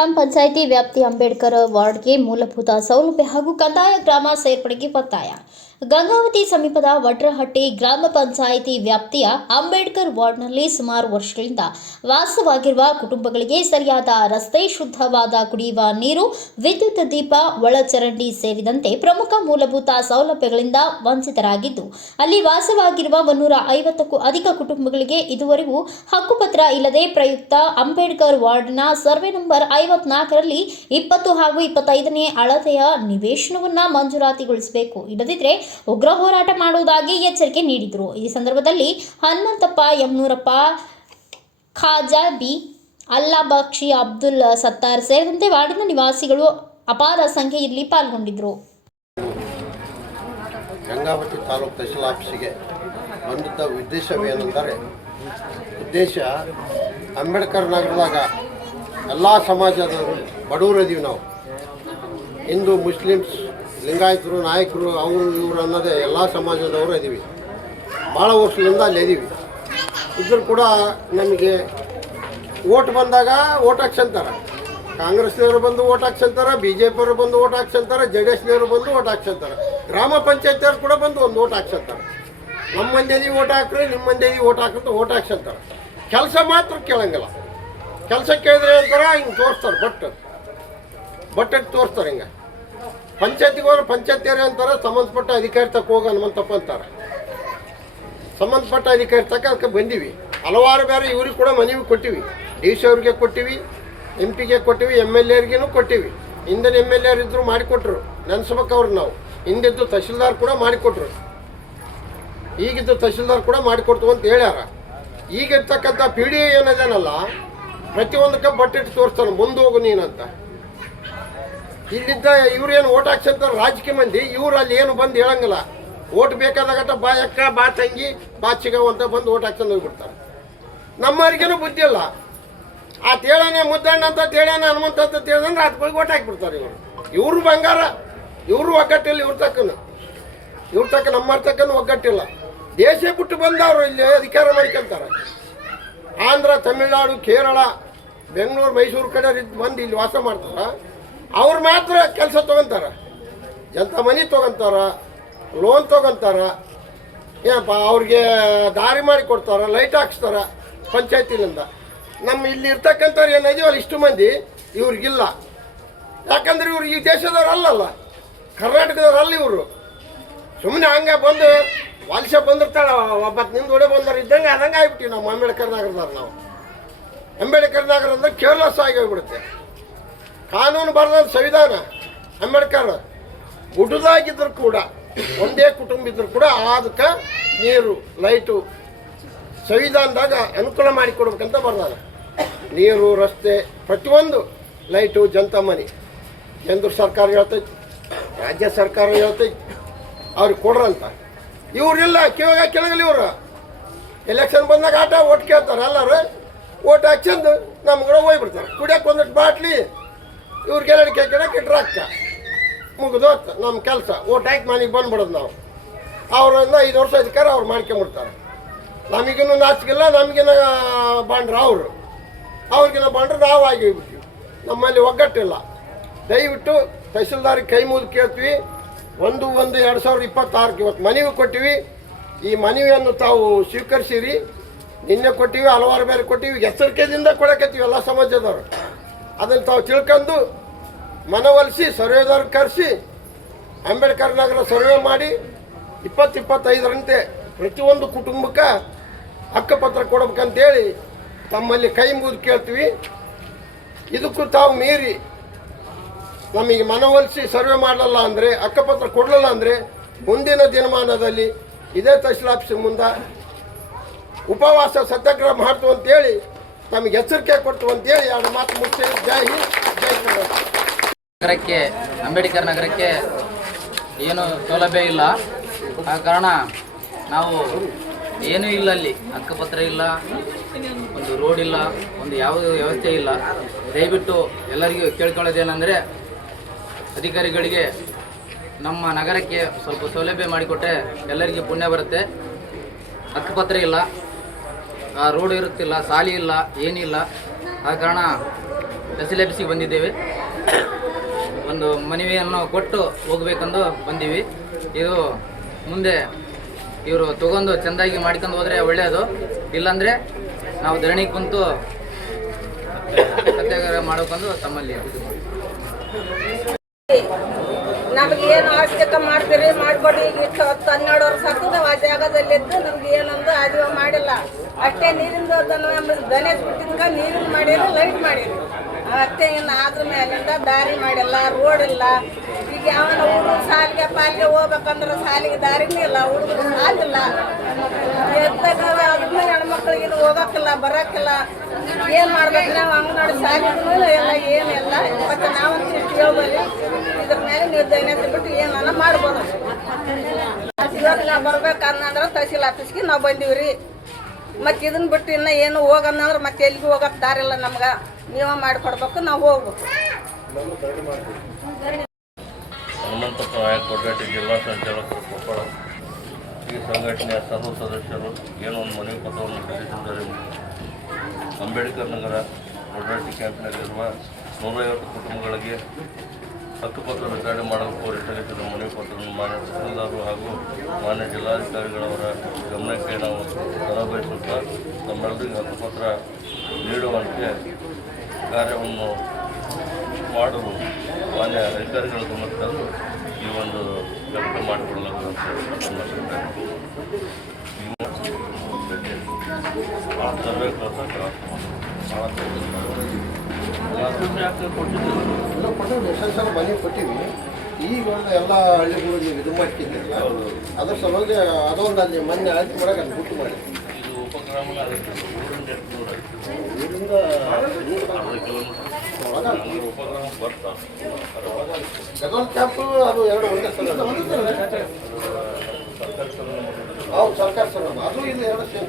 ಗ್ರಾಮ ಪಂಚಾಯಿತಿ ವ್ಯಾಪ್ತಿ ಅಂಬೇಡ್ಕರ್ ವಾರ್ಡ್ಗೆ ಮೂಲಭೂತ ಸೌಲಭ್ಯ ಹಾಗೂ ಕಂದಾಯ ಗ್ರಾಮ ಸೇರ್ಪಡೆಗೆ ಒತ್ತಾಯ ಗಂಗಾವತಿ ಸಮೀಪದ ವಡ್ರಹಟ್ಟಿ ಗ್ರಾಮ ಪಂಚಾಯಿತಿ ವ್ಯಾಪ್ತಿಯ ಅಂಬೇಡ್ಕರ್ ವಾರ್ಡ್ನಲ್ಲಿ ಸುಮಾರು ವರ್ಷಗಳಿಂದ ವಾಸವಾಗಿರುವ ಕುಟುಂಬಗಳಿಗೆ ಸರಿಯಾದ ರಸ್ತೆ, ಶುದ್ಧವಾದ ಕುಡಿಯುವ ನೀರು, ವಿದ್ಯುತ್ ದೀಪ, ಒಳಚರಂಡಿ ಸೇರಿದಂತೆ ಪ್ರಮುಖ ಮೂಲಭೂತ ಸೌಲಭ್ಯಗಳಿಂದ ವಂಚಿತರಾಗಿದ್ದು, ಅಲ್ಲಿ ವಾಸವಾಗಿರುವ ಮುನ್ನೂರ ಐವತ್ತಕ್ಕೂ ಅಧಿಕ ಕುಟುಂಬಗಳಿಗೆ ಇದುವರೆಗೂ ಹಕ್ಕುಪತ್ರ ಇಲ್ಲದೆ ಪ್ರಯುಕ್ತ ಅಂಬೇಡ್ಕರ್ ವಾರ್ಡ್ನ ಸರ್ವೆ ನಂಬರ್ ಐವತ್ನಾಲ್ಕರಲ್ಲಿ ಇಪ್ಪತ್ತು ಹಾಗೂ ಇಪ್ಪತ್ತೈದನೇ ಅಳತೆಯ ನಿವೇಶನವನ್ನು ಮಂಜೂರಾತಿಗೊಳಿಸಬೇಕು. ಇಲ್ಲದಿದ್ದರೆ ಉಗ್ರ ಹೋರಾಟ ಮಾಡುವುದಾಗಿ ಎಚ್ಚರಿಕೆ ನೀಡಿದರು. ಈ ಸಂದರ್ಭದಲ್ಲಿ ಹನುಮಂತಪ್ಪ, ಯಮ್ನೂರಪ್ಪ, ಖಾಜಾ ಬಿ, ಅಲ್ಲಾಬಾಕ್ಷಿ, ಅಬ್ದುಲ್ ಸತ್ತಾರ್ ಸೇರಿದಂತೆ ವಾರ್ಡಿನ ನಿವಾಸಿಗಳು ಅಪಾರ ಸಂಖ್ಯೆಯಲ್ಲಿ ಪಾಲ್ಗೊಂಡಿದ್ದರು ಗಂಗಾವತಿ ತಾಲೂಕು ತಹಶೀಲ್ ಆಫೀಸಿಗೆ ಬಂದಿದ್ದ ಉದ್ದೇಶವೇನೆಂದರೆ, ಉದ್ದೇಶ ಅಂಬೇಡ್ಕರ್ ನಗರದಾಗ ಎಲ್ಲ ಸಮಾಜದವರು ಬಡವರು ಇದೀವಿ ನಾವು. ಹಿಂದೂ, ಮುಸ್ಲಿಮ್ಸ್ ಲಿಂಗಾಯತರು, ನಾಯಕರು ಅವರು ಇವರು ಅನ್ನೋದೇ ಎಲ್ಲ ಸಮಾಜದವರು ಇದ್ದೀವಿ ಭಾಳ ವರ್ಷದಿಂದ ಅಲ್ಲಿ ಇದ್ದೀವಿ ಇದ್ರೂ ಕೂಡ ನಮಗೆ ಓಟ್ ಬಂದಾಗ ಓಟ್ ಹಾಕ್ಸಂತಾರೆ. ಕಾಂಗ್ರೆಸ್ನವರು ಬಂದು ಓಟ್ ಹಾಕ್ಸಂತಾರೆ ಬಿ ಜೆ ಪಿಯವರು ಬಂದು ಓಟ್ ಹಾಕ್ಸಂತಾರೆ ಜೆ ಡಿ ಎಸ್ನವರು ಬಂದು ಓಟ್ ಹಾಕ್ಸಂತಾರೆ. ಗ್ರಾಮ ಪಂಚಾಯತಿಯವ್ರು ಕೂಡ ಬಂದು ಒಂದು ಓಟ್ ಹಾಕ್ಸಂತಾರೆ. ನಮ್ಮ ಮಂದಿಗೆ ಓಟ್ ಹಾಕ್ರಿ, ನಿಮ್ಮ ಮಂದಿಗೆ ಓಟ್ ಹಾಕಂತ ಓಟ್ ಹಾಕ್ಸಂತಾರೆ. ಕೆಲಸ ಮಾತ್ರ ಕೇಳಂಗಿಲ್ಲ. ಕೆಲಸ ಕೇಳಿದ್ರೆ ಅಂತಾರೆ ಹಿಂಗೆ ತೋರಿಸ್ತಾರೆ ಬಟ್ ಬಟ್ಟೆ ತೋರಿಸ್ತಾರೆ ಹಿಂಗೆ. ಪಂಚಾಯತಿಗೆ ಹೋದ್ರೆ ಪಂಚಾಯತಿಯವ್ರು ಅಂತಾರೆ ಸಂಬಂಧಪಟ್ಟ ಅಧಿಕಾರಿ ತಕ್ಕ ಹೋಗ ಹನುಮಂತಪ್ಪ ಅಂತಾರೆ. ಸಂಬಂಧಪಟ್ಟ ಅಧಿಕಾರಿ ತಕ್ಕ ಅದಕ್ಕೆ ಬಂದೀವಿ. ಹಲವಾರು ಬೇರೆ ಇವ್ರಿಗೆ ಕೂಡ ಮನವಿ ಕೊಟ್ಟಿವಿ. ಡಿ ಸಿ ಅವ್ರಿಗೆ ಕೊಟ್ಟಿವಿ, ಎಂ ಪಿಗೆ ಕೊಟ್ಟಿವಿ ಎಂ ಎಲ್ ಎರಿಗೇನು ಕೊಟ್ಟಿವಿ. ಹಿಂದಿನ ಎಂ ಎಲ್ ಎರ್ ಇದ್ರು ಮಾಡಿಕೊಟ್ರು. ನೆನ್ಸ್ಬೇಕವ್ರು ನಾವು. ಹಿಂದಿದ್ದು ತಹಶೀಲ್ದಾರ್ ಕೂಡ ಮಾಡಿಕೊಟ್ರು. ಈಗಿದ್ದು ತಹಶೀಲ್ದಾರ್ ಕೂಡ ಮಾಡಿಕೊಡ್ತು ಅಂತ ಹೇಳ್ಯಾರ. ಈಗಿರ್ತಕ್ಕಂಥ ಪಿ ಡಿ ಎ ಏನಿದಾನಲ್ಲ, ಪ್ರತಿಯೊಂದಕ್ಕೆ ಬಟ್ಟಿಟ್ಟು ತೋರಿಸ್ತಾನೆ ಮುಂದೆ ಹೋಗು ನೀನಂತ. ಇಲ್ಲಿದ್ದ ಇವ್ರೇನು ಓಟ್ ಹಾಕ್ಸಂತ ರಾಜಕೀಯ ಮಂದಿ, ಇವ್ರು ಅಲ್ಲಿ ಏನು ಬಂದು ಹೇಳಂಗಿಲ್ಲ. ಓಟ್ ಬೇಕಾದಾಗಟ್ಟ ಬಾ ಅಕ್ಕ, ಬಾ ತಂಗಿ, ಬಾ ಚಿಗವ್ ಅಂತ ಬಂದು ಓಟ್ ಹಾಕ್ಸಂದು ಹೋಗ್ಬಿಡ್ತಾರೆ. ನಮ್ಮವ್ರಿಗೇನು ಬುದ್ಧಿ ಇಲ್ಲ. ಆ ತೇಳನೆ ಮುದ್ದಣ್ಣ ಅಂತ ತೇಳನೆ ಹನುಮಂತ ಅಂತ ತೇಳಂದ್ರೆ ಅದಕ್ಕೆ ಓಟ್ ಹಾಕ್ಬಿಡ್ತಾರೆ ಇವರು. ಇವರು ಬಂಗಾರ, ಇವರು ಒಗ್ಗಟ್ಟಿಲ್ಲ, ಇವ್ರ ತಕ್ಕನು. ಇವ್ರ ತಕ್ಕ ನಮ್ಮ ತಕ್ಕನು ಒಗ್ಗಟ್ಟಿಲ್ಲ. ದೇಶ ಬಿಟ್ಟು ಬಂದವರು ಇಲ್ಲಿ ಅಧಿಕಾರ ಮಾಡ್ಕೊಂತಾರೆ. ಆಂಧ್ರ, ತಮಿಳುನಾಡು, ಕೇರಳ, ಬೆಂಗಳೂರು, ಮೈಸೂರು ಕಡೆ ಬಂದು ಇಲ್ಲಿ ವಾಸ ಮಾಡ್ತಾರ. ಅವ್ರು ಮಾತ್ರ ಕೆಲಸ ತೊಗೊಂತಾರ. ಎಂಥ ಮನಿ ತೊಗೊಂತಾರ ಲೋನ್ ತೊಗೊಂತಾರ, ಏನಪ್ಪ, ಅವ್ರಿಗೆ ದಾರಿ ಮಾಡಿ ಕೊಡ್ತಾರ ಲೈಟ್ ಹಾಕ್ಸ್ತಾರ ಪಂಚಾಯತಿಲಿಂದ. ನಮ್ಮ ಇಲ್ಲಿ ಇರ್ತಕ್ಕಂಥವ್ರು ಏನಿದೆಯಲ್ಲ ಇಷ್ಟು ಮಂದಿ ಇವ್ರಿಗಿಲ್ಲ. ಯಾಕಂದ್ರೆ ಇವ್ರು ಈ ದೇಶದವ್ರು ಅಲ್ಲಲ್ಲ ಕರ್ನಾಟಕದವ್ರಲ್ಲ ಇವರು. ಸುಮ್ಮನೆ ಹಂಗೆ ಬಂದು ವಲಸೆ ಬಂದಿರ್ತಾಳೆ ಒಬ್ಬತ್ತು ನಿಂದ ಒಡೆ ಬಂದವ್ರು ಇದ್ದಂಗೆ ಅದಂಗೆ ಆಗ್ಬಿಟ್ಟಿವಿ ನಾವು, ಅಂಬೇಡ್ಕರ್ ನಗರದವ್ರು ನಾವು. ಅಂಬೇಡ್ಕರ್ ನಗರ ಅಂದ್ರೆ ಕೇರ್ಲೆಸ್ ಆಗಿ ಹೋಗ್ಬಿಡುತ್ತೆ. ಕಾನೂನು ಬರೆದ ಸಂವಿಧಾನ ಅಂಬೇಡ್ಕರ್ ಗುಡ್ಡದಾಗಿದ್ರು ಕೂಡ, ಒಂದೇ ಕುಟುಂಬ ಇದ್ರು ಕೂಡ ಅದಕ್ಕೆ ನೀರು, ಲೈಟು ಸಂವಿಧಾನದಾಗ ಅನುಕೂಲ ಮಾಡಿಕೊಡ್ಬೇಕಂತ ಬರ್ದಾನ. ನೀರು, ರಸ್ತೆ, ಪ್ರತಿಯೊಂದು ಲೈಟು, ಜನತ ಮನೆ. ಕೇಂದ್ರ ಸರ್ಕಾರ ಹೇಳ್ತೈತಿ, ರಾಜ್ಯ ಸರ್ಕಾರ ಹೇಳ್ತೈತಿ ಅವ್ರಿಗೆ ಕೊಡ್ರಂತ. ಇವ್ರಿಲ್ಲ ಕಿವಾಗ ಕೆಳಗಲಿ ಇವರು. ಎಲೆಕ್ಷನ್ ಬಂದಾಗ ಆಟ, ಓಟ್ ಕೇಳ್ತಾರೆ ಎಲ್ಲರೂ. ಓಟ್ ಹಾಕ್ಸಂದು ನಮ್ಗೆ ಹೋಗ್ಬಿಡ್ತಾರೆ ಕುಡಿಯಕ್ಕೆ ಒಂದಷ್ಟು ಬಾಟ್ಲಿ ಇವ್ರಿಗೆ ಎರಡು ಕೇಳಕ್ಕೆ ಇಟ್ರೆ ಅಕ್ಕ. ಮುಗಿದು ನಮ್ಮ ಕೆಲಸ. ಓಟ್ ಹಾಕಿ ಮನೆಗೆ ಬಂದ್ಬಿಡೋದು ನಾವು. ಅವ್ರನ್ನ ಐದು ವರ್ಷ ಅಧಿಕಾರ ಅವ್ರು ಮಾಡ್ಕೊಂಬಿಡ್ತಾರೆ. ನಮಗಿನ್ನೂ ನಾಚಿಕಿಲ್ಲ ನಮಗಿನ್ನ ಬಾಂಡ್ರ ಅವರು. ಅವ್ರಿಗಿನ್ನ ಬಾಂಡ್ರ ನಾವು ಆಗಿ ಹೋಗ್ಬಿಡ್ತೀವಿ. ನಮ್ಮಲ್ಲಿ ಒಗ್ಗಟ್ಟಿಲ್ಲ. ದಯವಿಟ್ಟು ತಹಸೀಲ್ದಾರಿಗೆ ಕೈ ಮುಗಿದು ಕೇಳ್ತೀವಿ. ಒಂದು ಒಂದು, ಎರಡು ಸಾವಿರದ ಇಪ್ಪತ್ತಾರಕ್ಕೆ ಇವತ್ತು ಮನವಿ ಕೊಟ್ಟಿವಿ. ಈ ಮನವಿಯನ್ನು ತಾವು ಸ್ವೀಕರಿಸಿರಿ. ನಿನ್ನೆ ಕೊಟ್ಟಿವಿ, ಹಲವಾರು ಬೇರೆ ಕೊಟ್ಟಿವಿ. ಎಚ್ಚರಿಕೆಯಿಂದ ಕೊಡಕತ್ತೀವಿ ಎಲ್ಲ ಸಮಾಜದವರು. ಅದನ್ನು ತಾವು ತಿಳ್ಕೊಂಡು ಮನವೊಲಿಸಿ ಸರ್ವೇದವ್ರು ಕರೆಸಿ, ಅಂಬೇಡ್ಕರ್ ನಗರ ಸರ್ವೆ ಮಾಡಿ ಇಪ್ಪತ್ತು ಇಪ್ಪತ್ತೈದರಂತೆ ಪ್ರತಿಯೊಂದು ಕುಟುಂಬಕ್ಕೆ ಹಕ್ಕಪತ್ರ ಕೊಡ್ಬೇಕಂತೇಳಿ ತಮ್ಮಲ್ಲಿ ಕೈ ಮುಗಿದು ಕೇಳ್ತೀವಿ. ಇದಕ್ಕೂ ತಾವು ಮೀರಿ ನಮಗೆ ಮನವೊಲಿಸಿ ಸರ್ವೆ ಮಾಡಲಿಲ್ಲ ಅಂದರೆ ಅಕ್ಕಪತ್ರ ಕೊಡಲಿಲ್ಲ ಅಂದರೆ, ಮುಂದಿನ ದಿನಮಾನದಲ್ಲಿ ಇದೇ ತಹಶೀಲ್ ಆಫೀಸ್ ಮುಂದೆ ಉಪವಾಸ ಸತ್ಯಾಗ್ರಹ ಮಾಡ್ತು ಅಂತೇಳಿ ನಮಗೆ ಎಚ್ಚರಿಕೆ ಕೊಟ್ಟು ಅಂತೇಳಿ ಎರಡು ಮಾತು ಮುಚ್ಚಿ. ಜೈ ಹಿಂದ್, ಜೈ ಕರ್ನಾಟಕ ನಗರಕ್ಕೆ, ಅಂಬೇಡ್ಕರ್ ನಗರಕ್ಕೆ ಏನು ಸೌಲಭ್ಯ ಇಲ್ಲ. ಆ ಕಾರಣ ನಾವು ಏನೂ ಇಲ್ಲ ಅಲ್ಲಿ. ಅಕ್ಕಪತ್ರ ಇಲ್ಲ, ಒಂದು ರೋಡ್ ಇಲ್ಲ, ಒಂದು ಯಾವುದೇ ವ್ಯವಸ್ಥೆ ಇಲ್ಲ. ದಯವಿಟ್ಟು ಎಲ್ಲರಿಗೂ ಕೇಳ್ಕೊಳ್ಳೋದೇನೆಂದರೆ ಅಧಿಕಾರಿಗಳಿಗೆ ನಮ್ಮ ನಗರಕ್ಕೆ ಸ್ವಲ್ಪ ಸೌಲಭ್ಯ ಮಾಡಿಕೊಟ್ಟೆ ಎಲ್ಲರಿಗೂ ಪುಣ್ಯ ಬರುತ್ತೆ. ಅಕ್ಕಪತ್ರ ಇಲ್ಲ. ಆ ರೋಡ್ ಇರುತ್ತಿಲ್ಲ, ಸಾಲಿ ಇಲ್ಲ, ಏನಿಲ್ಲ. ಆ ಕಾರಣ ತಹಸೀಲ್ ಆಫೀಸಿಗೆ ಬಂದಿದ್ದೇವೆ. ಒಂದು ಮನವಿಯನ್ನು ಕೊಟ್ಟು ಹೋಗ್ಬೇಕೆಂದು ಬಂದೀವಿ. ಇದು ಮುಂದೆ ಇವರು ತಗೊಂಡು ಚೆಂದಾಗಿ ಮಾಡ್ಕೊಂಡು ಹೋದರೆ ಒಳ್ಳೆಯದು ಇಲ್ಲಾಂದರೆ ನಾವು ಧರಣಿ ಕುಂತು ಸತ್ಯಾಗ್ರಹ ಮಾಡ್ಕೊಂಡು ತಮ್ಮಲ್ಲಿ. ನಮ್ಗೆ ಏನು ಅವಶ್ಯಕ ಮಾಡ್ತೀರಿ? ಮಾಡ್ಕೊಡಿ. ಈಗ ಇಷ್ಟು ಹತ್ತು ಹನ್ನೆರಡು ವರ್ಷ ಆಗ್ತದೆ ಆ ಜಾಗದಲ್ಲಿದ್ದು ನಮ್ಗೆ ಏನೊಂದು ಆಜೀವ ಮಾಡಿಲ್ಲ. ಅಷ್ಟೇ ನೀರಿಂದ ದನೆ ಬಿಟ್ಟಿದ್ಕ ನೀರಿನ ಮಾಡಿಲ್ಲ ಲೈಟ್ ಮಾಡಿರಿ. ಅಷ್ಟೇ ಇನ್ನು ಆದ್ರ ಮೇಲಿಂದ ದಾರಿ ಮಾಡಿಲ್ಲ ರೋಡ್ ಇಲ್ಲ. ಈಗ ಯಾವನ ಹುಡುಗರು ಸಾಲಿಗೆ ಪಾಲಿಗೆ ಹೋಗ್ಬೇಕಂದ್ರೆ ಸಾಲಿಗೆ ದಾರಿನೂ ಇಲ್ಲ, ಹುಡುಗರು ಸಾಲಿಲ್ಲ. ಎತ್ತಾಗ ಅದನ್ನ ಹೆಣ್ಮಕ್ಳಿಗೆ ಹೋಗಕ್ಕಿಲ್ಲ, ಬರಕ್ಕಿಲ್ಲ. ಏನ್ ಮಾಡ್ಬೇಕು ನಾವು ಅಂಗನವಾಡಿ ಸಾಲಿಗೂ ಇಲ್ಲ ಏನಿಲ್ಲ ಮತ್ತೆ ನಾವಂತೂ ಇಷ್ಟು ಹೇಳ್ಬೋದು ಇದ್ರ ಮೇಲೆ ನೀವು ದೈನ್ಯತೆ ಬಿಟ್ಟು ಏನಾನ ಮಾಡ್ಬೋದು. ಇವತ್ತು ನಾವು ಬರ್ಬೇಕಂದ್ರೆ ತಹಸೀಲ್ ಆಫೀಸ್ಗೆ ನಾವು ಬಂದೀವ್ರಿ. ಮತ್ತೆ ಇದನ್ನ ಬಿಟ್ಟು ಇನ್ನ ಏನು ಹೋಗನ್ನಂದ್ರೆ ಮತ್ತೆ ಎಲ್ಲಿಗೂ ಹೋಗಕ್ ದಾರಿಲ್ಲ ನಮ್ಗೆ. ನೀವೇ ಮಾಡ್ಕೊಡ್ಬೇಕು, ನಾವು ಹೋಗ್ಬೇಕು. ಜಿಲ್ಲಾ ಈ ಸಂಘಟನೆಯ ಸರ್ವ ಸದಸ್ಯರು ಏನೋ ಒಂದು ಮನವಿ ಪತ್ರವನ್ನು ಸಲ್ಲಿಸಿದ್ದಾರೆ ಅಂಬೇಡ್ಕರ್ ನಗರ ಕೊಡಾಟಿ ಕ್ಯಾಂಪ್ನಲ್ಲಿರುವ ನೂರೈವತ್ತು ಕುಟುಂಬಗಳಿಗೆ ಹಕ್ಕುಪತ್ರ ವಿತರಣೆ ಮಾಡಲು ಕೋರಿ ಸಲ್ಲಿಸಿದ ಮನವಿ ಪತ್ರವನ್ನು ಮಾನ್ಯ ತಹಸೀಲ್ದಾರರು ಹಾಗೂ ಮಾನ್ಯ ಜಿಲ್ಲಾಧಿಕಾರಿಗಳವರ ಗಮನಕ್ಕೆ ನಾವು ತರಬಯಸುತ್ತಾ ತಮ್ಮೆಲ್ಲರಿಗೂ ಹಕ್ಕುಪತ್ರ ನೀಡುವಂತೆ ಕಾರ್ಯವನ್ನು ಮಾಡಲು ಮಾನ್ಯ ಅಧಿಕಾರಿಗಳ ಗಮನಕ್ಕೆ ಈ ಒಂದು ಕೆಲಸ ಮಾಡಿಕೊಳ್ಳಲಾಗುವಂತೆ ಸರ್ವೆ ಕೊಟ್ಟಿದ್ದೀವಿ ಎಲ್ಲ ಕೊಟ್ಟಿವಿ ಎಷ್ಟೊಂದು ಸಲ ಮನೆ ಕೊಟ್ಟಿವಿ. ಈಗ ಒಂದು ಎಲ್ಲ ಹಳ್ಳಿಗಳಿಗೆ ನೀವು ಇದು ಮಾಡ್ತಿದ್ದಿಲ್ಲ. ಅದ್ರ ಸಲುವಾಗಿ ಅದೊಂದು ಅಲ್ಲಿ ಮೊನ್ನೆ ಆಯ್ತು ಮಾಡಕ್ಕೆ ಅದು ಬಿಟ್ಟು ಮಾಡಿ. ಇದು ಉಪಕ್ರಮ ಅದಕ್ಕೆ ಊರಿಂದ ಗದಲ್ ಕ್ಯಾಂಪು ಅದು ಎರಡು ಒಂದೇ ಸರ್ಕಾರಿ ಸಭೆ ಹೌದು ಸರ್ಕಾರ ಸಲ ಅದು ಇದು ಎರಡು ಸೇಮ್